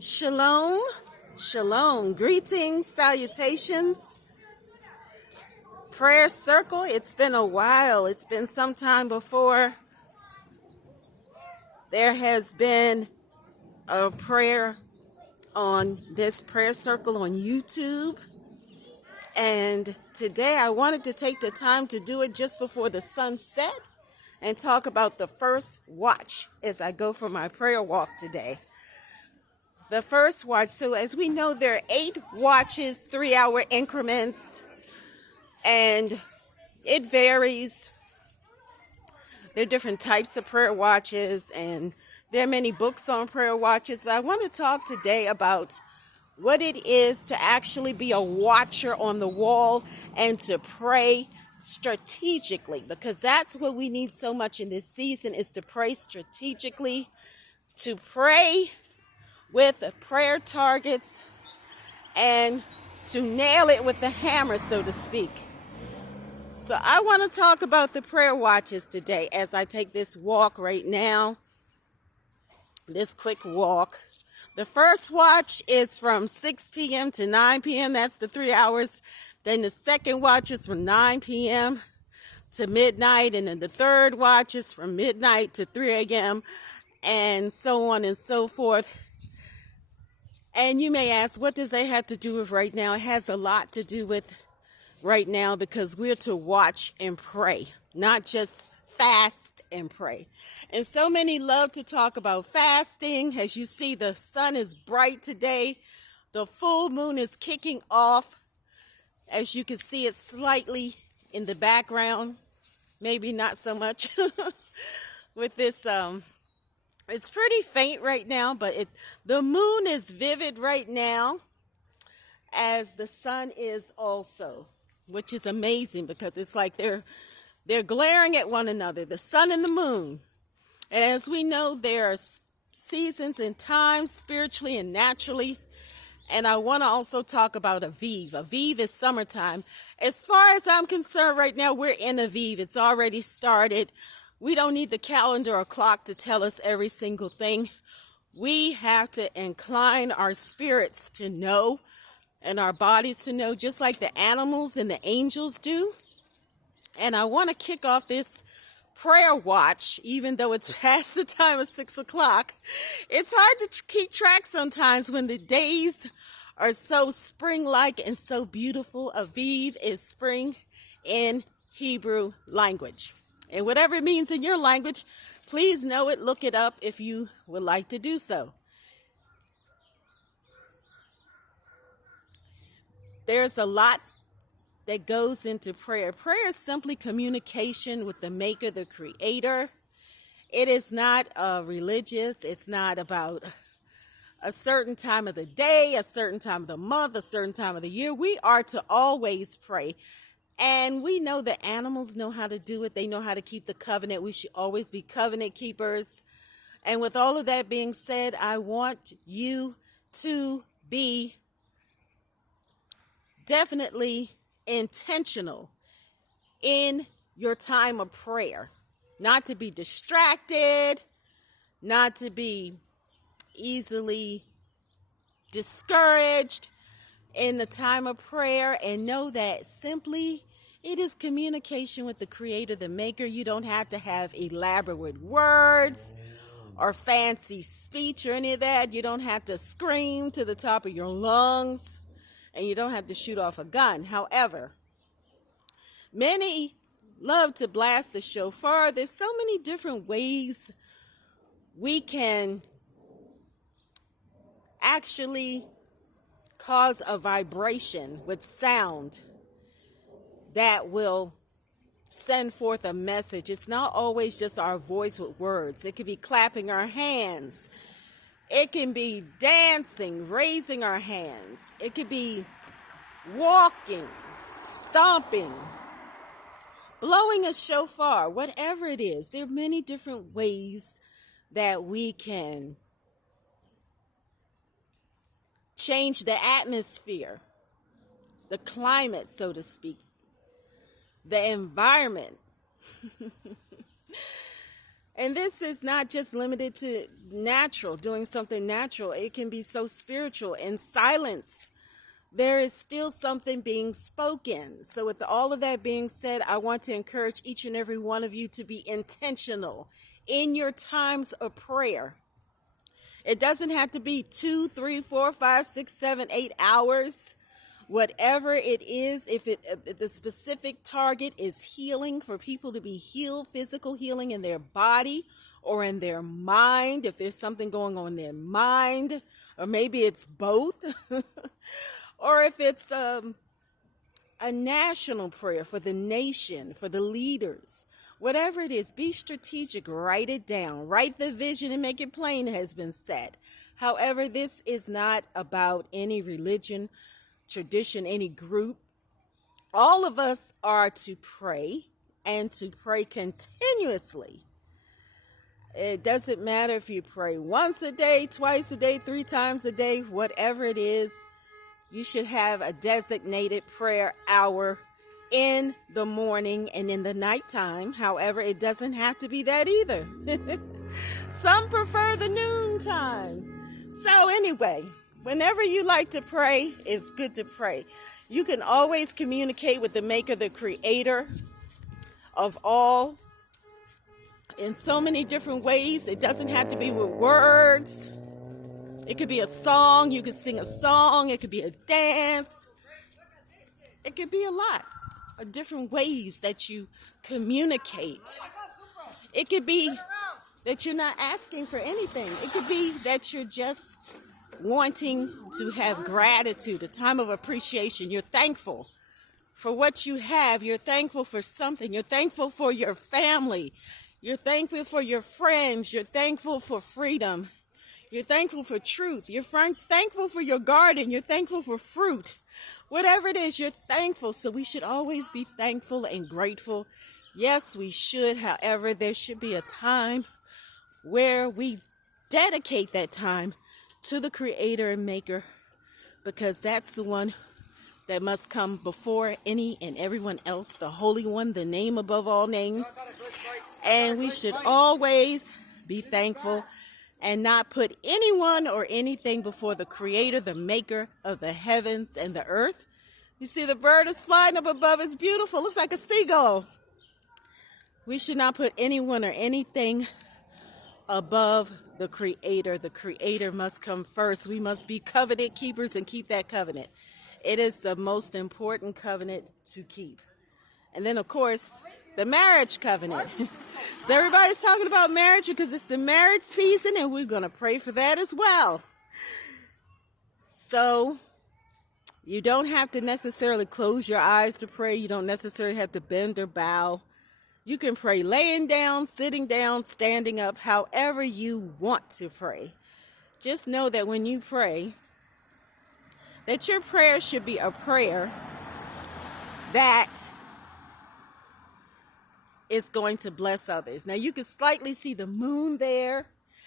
Shalom, shalom, greetings, salutations, prayer circle. It's been a while. It's been some time before there has been a prayer on this prayer circle on YouTube. And today I wanted to take the time to do it just before the sun set and talk about the first watch as I go for my prayer walk today. The first watch. So as we know, there are 8 watches, 3-hour increments, and it varies. There are different types of prayer watches, and there are many books on prayer watches. But I want to talk today about what it is to actually be a watcher on the wall and to pray strategically, because that's what we need so much in this season, is to pray strategically, to pray with prayer targets, and to nail it with the hammer, so to speak. So I want to talk about the prayer watches today as I take this walk right now, this quick walk. The first watch is from 6 p.m. to 9 p.m. That's the 3 hours. Then the second watch is from 9 p.m. to midnight. And then the third watch is from midnight to 3 a.m. and so on and so forth. And you may ask, what does that have to do with right now? It has a lot to do with right now, because we're to watch and pray, not just fast and pray. And so many love to talk about fasting. As you see, the sun is bright today. The full moon is kicking off. As you can see, it slightly in the background, maybe not so much with this. It's pretty faint right now, but the moon is vivid right now, as the sun is also, which is amazing, because it's like they're glaring at one another, the sun and the moon. And as we know, there are seasons and times, spiritually and naturally. And I want to also talk about Aviv. Aviv is summertime. As far as I'm concerned right now, we're in Aviv. It's already started. We don't need the calendar or clock to tell us every single thing. We have to incline our spirits to know, and our bodies to know, just like the animals and the angels do. And I want to kick off this prayer watch, even though it's past the time of 6 o'clock. It's hard to keep track sometimes when the days are so spring-like and so beautiful. Aviv is spring in Hebrew language. And whatever it means in your language, please know it, look it up if you would like to do so. There's a lot that goes into prayer. Prayer is simply communication with the Maker, the Creator. It is not religious. It's not about a certain time of the day, a certain time of the month, a certain time of the year. We are to always pray. And we know that animals know how to do it. They know how to keep the covenant. We should always be covenant keepers. And with all of that being said, I want you to be definitely intentional in your time of prayer. Not to be distracted, not to be easily discouraged in the time of prayer, and know that simply it is communication with the Creator, the Maker. You don't have to have elaborate words or fancy speech or any of that. You don't have to scream to the top of your lungs, and you don't have to shoot off a gun. However, many love to blast the shofar. There's so many different ways we can actually cause a vibration with sound that will send forth a message. It's not always just our voice with words. It could be clapping our hands. It can be dancing, raising our hands. It could be walking, stomping, blowing a shofar, whatever it is. There are many different ways that we can change the atmosphere, the climate, so to speak, the environment. And this is not just limited to natural, doing something natural. It can be so spiritual. In silence, there is still something being spoken. So with all of that being said, I want to encourage each and every one of you to be intentional in your times of prayer. It doesn't have to be 2, 3, 4, 5, 6, 7, 8 hours. Whatever it is, if the specific target is healing, for people to be healed, physical healing in their body or in their mind, if there's something going on in their mind, or maybe it's both, or if it's a national prayer for the nation, for the leaders, whatever it is, be strategic, write it down, write the vision and make it plain, has been said. However, this is not about any religion, tradition, any group. All of us are to pray and to pray continuously. It doesn't matter if you pray once a day, twice a day, 3 times a day, whatever it is, you should have a designated prayer hour in the morning and in the nighttime. However, it doesn't have to be that either. Some prefer the noontime. So anyway, whenever you like to pray, it's good to pray. You can always communicate with the maker, the creator of all, in so many different ways. It doesn't have to be with words. It could be a song. You could sing a song. It could be a dance. It could be a lot of different ways that you communicate. It could be that you're not asking for anything. It could be that you're just wanting to have gratitude, a time of appreciation. You're thankful for what you have. You're thankful for something. You're thankful for your family. You're thankful for your friends. You're thankful for freedom. You're thankful for truth. You're thankful for your garden. You're thankful for fruit. Whatever it is, you're thankful. So we should always be thankful and grateful. Yes, we should. However, there should be a time where we dedicate that time to the creator and maker, because that's the one that must come before any and everyone else, the Holy One, the name above all names. And we should always be thankful and not put anyone or anything before the creator, the maker of the heavens and the earth. You see the bird is flying up above. It's beautiful. Looks like a seagull. We should not put anyone or anything above the creator. The creator must come first. We must be covenant keepers and keep that covenant. It is the most important covenant to keep. And then, of course, the marriage covenant. So everybody's talking about marriage because it's the marriage season, and we're going to pray for that as well. So you don't have to necessarily close your eyes to pray. You don't necessarily have to bend or bow. You can pray laying down, sitting down, standing up, however you want to pray. Just know that when you pray, that your prayer should be a prayer that is going to bless others. Now, you can slightly see the moon there,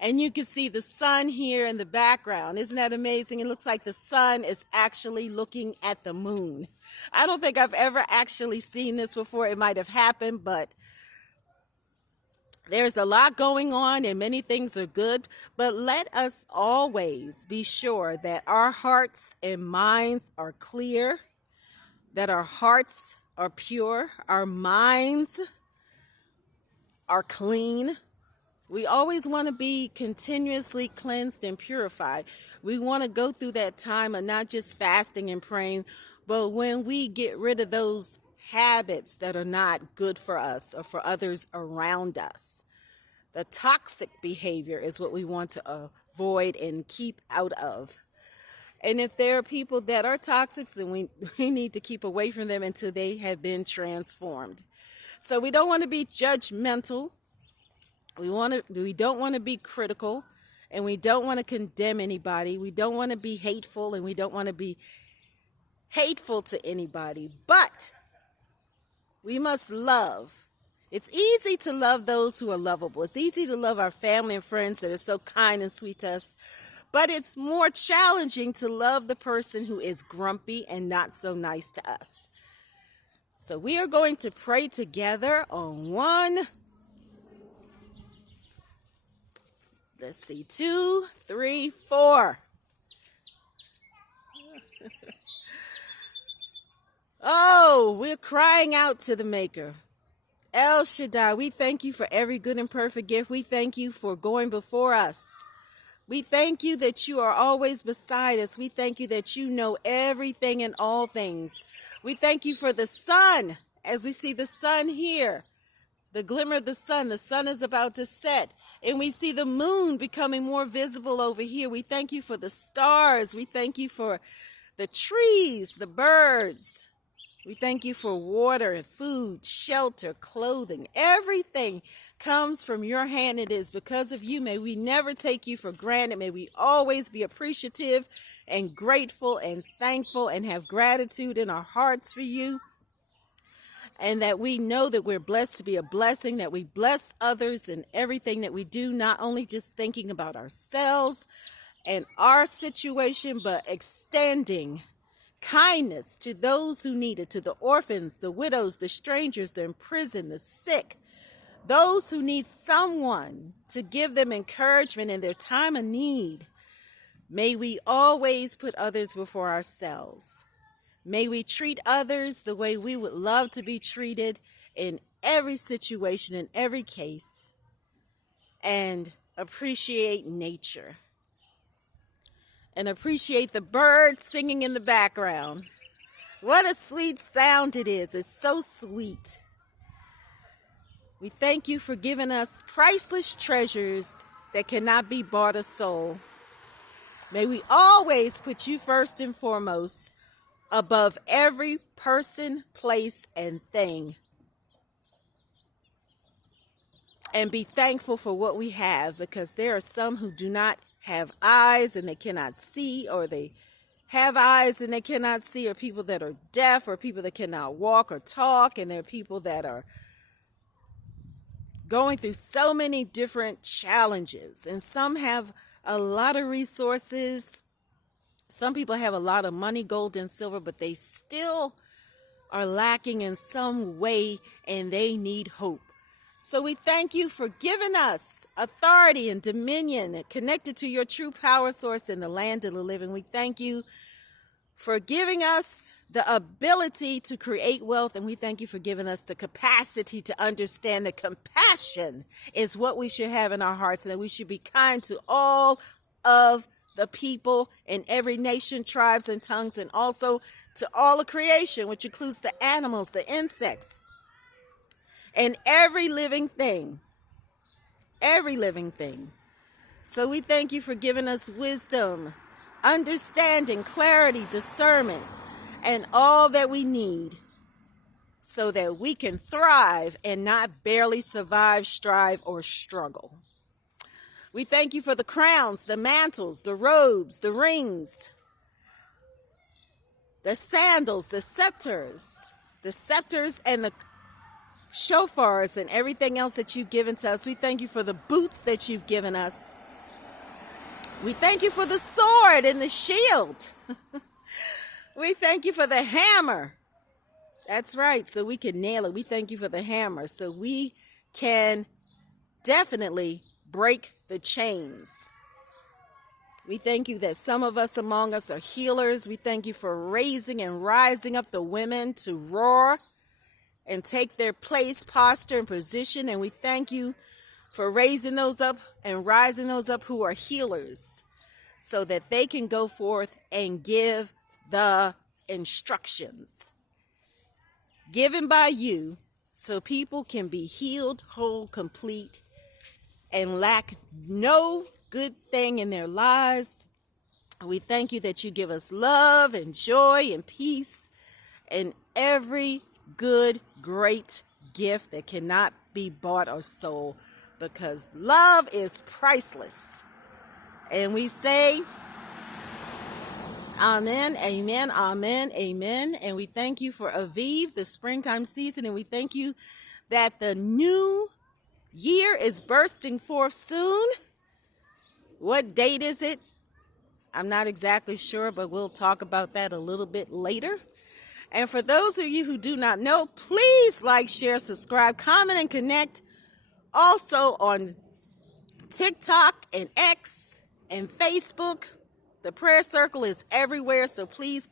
and you can see the sun here in the background. Isn't that amazing? It looks like the sun is actually looking at the moon. I don't think I've ever actually seen this before. It might have happened, but there's a lot going on and many things are good. But let us always be sure that our hearts and minds are clear, that our hearts are pure, our minds are clean. We always want to be continuously cleansed and purified. We want to go through that time of not just fasting and praying, but when we get rid of those habits that are not good for us or for others around us. The toxic behavior is what we want to avoid and keep out of. And if there are people that are toxic, then we need to keep away from them until they have been transformed. So we don't want to be judgmental. We don't want to be critical, and we don't want to condemn anybody. We don't want to be hateful, and we don't want to be hateful to anybody. But we must love. It's easy to love those who are lovable. It's easy to love our family and friends that are so kind and sweet to us. But it's more challenging to love the person who is grumpy and not so nice to us. So we are going to pray together on one Let's see. 2, 3, 4. Oh, we're crying out to the Maker. El Shaddai, we thank you for every good and perfect gift. We thank you for going before us. We thank you that you are always beside us. We thank you that you know everything and all things. We thank you for the sun, as we see the sun here, the glimmer of the sun. The sun is about to set, and we see the moon becoming more visible over here. We thank you for the stars. We thank you for the trees, the birds. We thank you for water and food, shelter, clothing. Everything comes from your hand. It is because of you. May we never take you for granted. May we always be appreciative and grateful and thankful and have gratitude in our hearts for you. And that we know that we're blessed to be a blessing, that we bless others in everything that we do, not only just thinking about ourselves and our situation, but extending kindness to those who need it, to the orphans, the widows, the strangers, the imprisoned, the sick, those who need someone to give them encouragement in their time of need. May we always put others before ourselves. May we treat others the way we would love to be treated in every situation, in every case, and appreciate nature. And appreciate the birds singing in the background. What a sweet sound it is. It's so sweet. We thank you for giving us priceless treasures that cannot be bought or sold. May we always put you first and foremost above every person, place, and thing. And be thankful for what we have, because there are some who do not have eyes and they cannot see, or they have eyes and they cannot see, or people that are deaf, or people that cannot walk or talk, and there are people that are going through so many different challenges, and some have a lot of resources. Some people have a lot of money, gold and silver, but they still are lacking in some way, and they need hope. So we thank you for giving us authority and dominion connected to your true power source in the land of the living. We thank you for giving us the ability to create wealth, and we thank you for giving us the capacity to understand that compassion is what we should have in our hearts, and that we should be kind to all of the people in every nation, tribes, and tongues, and also to all of creation, which includes the animals, the insects, and every living thing. Every living thing. So we thank you for giving us wisdom, understanding, clarity, discernment, and all that we need so that we can thrive and not barely survive, strive, or struggle. We thank you for the crowns, the mantles, the robes, the rings, the sandals, the scepters and the shofars and everything else that you've given to us. We thank you for the boots that you've given us. We thank you for the sword and the shield. We thank you for the hammer. That's right, so we can nail it. We thank you for the hammer, so we can definitely break the chains. We thank you that some of us among us are healers. We thank you for raising and rising up the women to roar and take their place, posture, and position. And we thank you for raising those up and rising those up who are healers, so that they can go forth and give the instructions given by you, so people can be healed, whole, complete, and lack no good thing in their lives. We thank you that you give us love and joy and peace and every good, great gift that cannot be bought or sold, because love is priceless. And we say, amen, amen, amen, amen. And we thank you for Aviv, the springtime season. And we thank you that the new year is bursting forth soon. What date is it? I'm not exactly sure, but we'll talk about that a little bit later. And for those of you who do not know, please like, share, subscribe, comment, and connect. Also on TikTok and X and Facebook. The prayer circle is everywhere, so please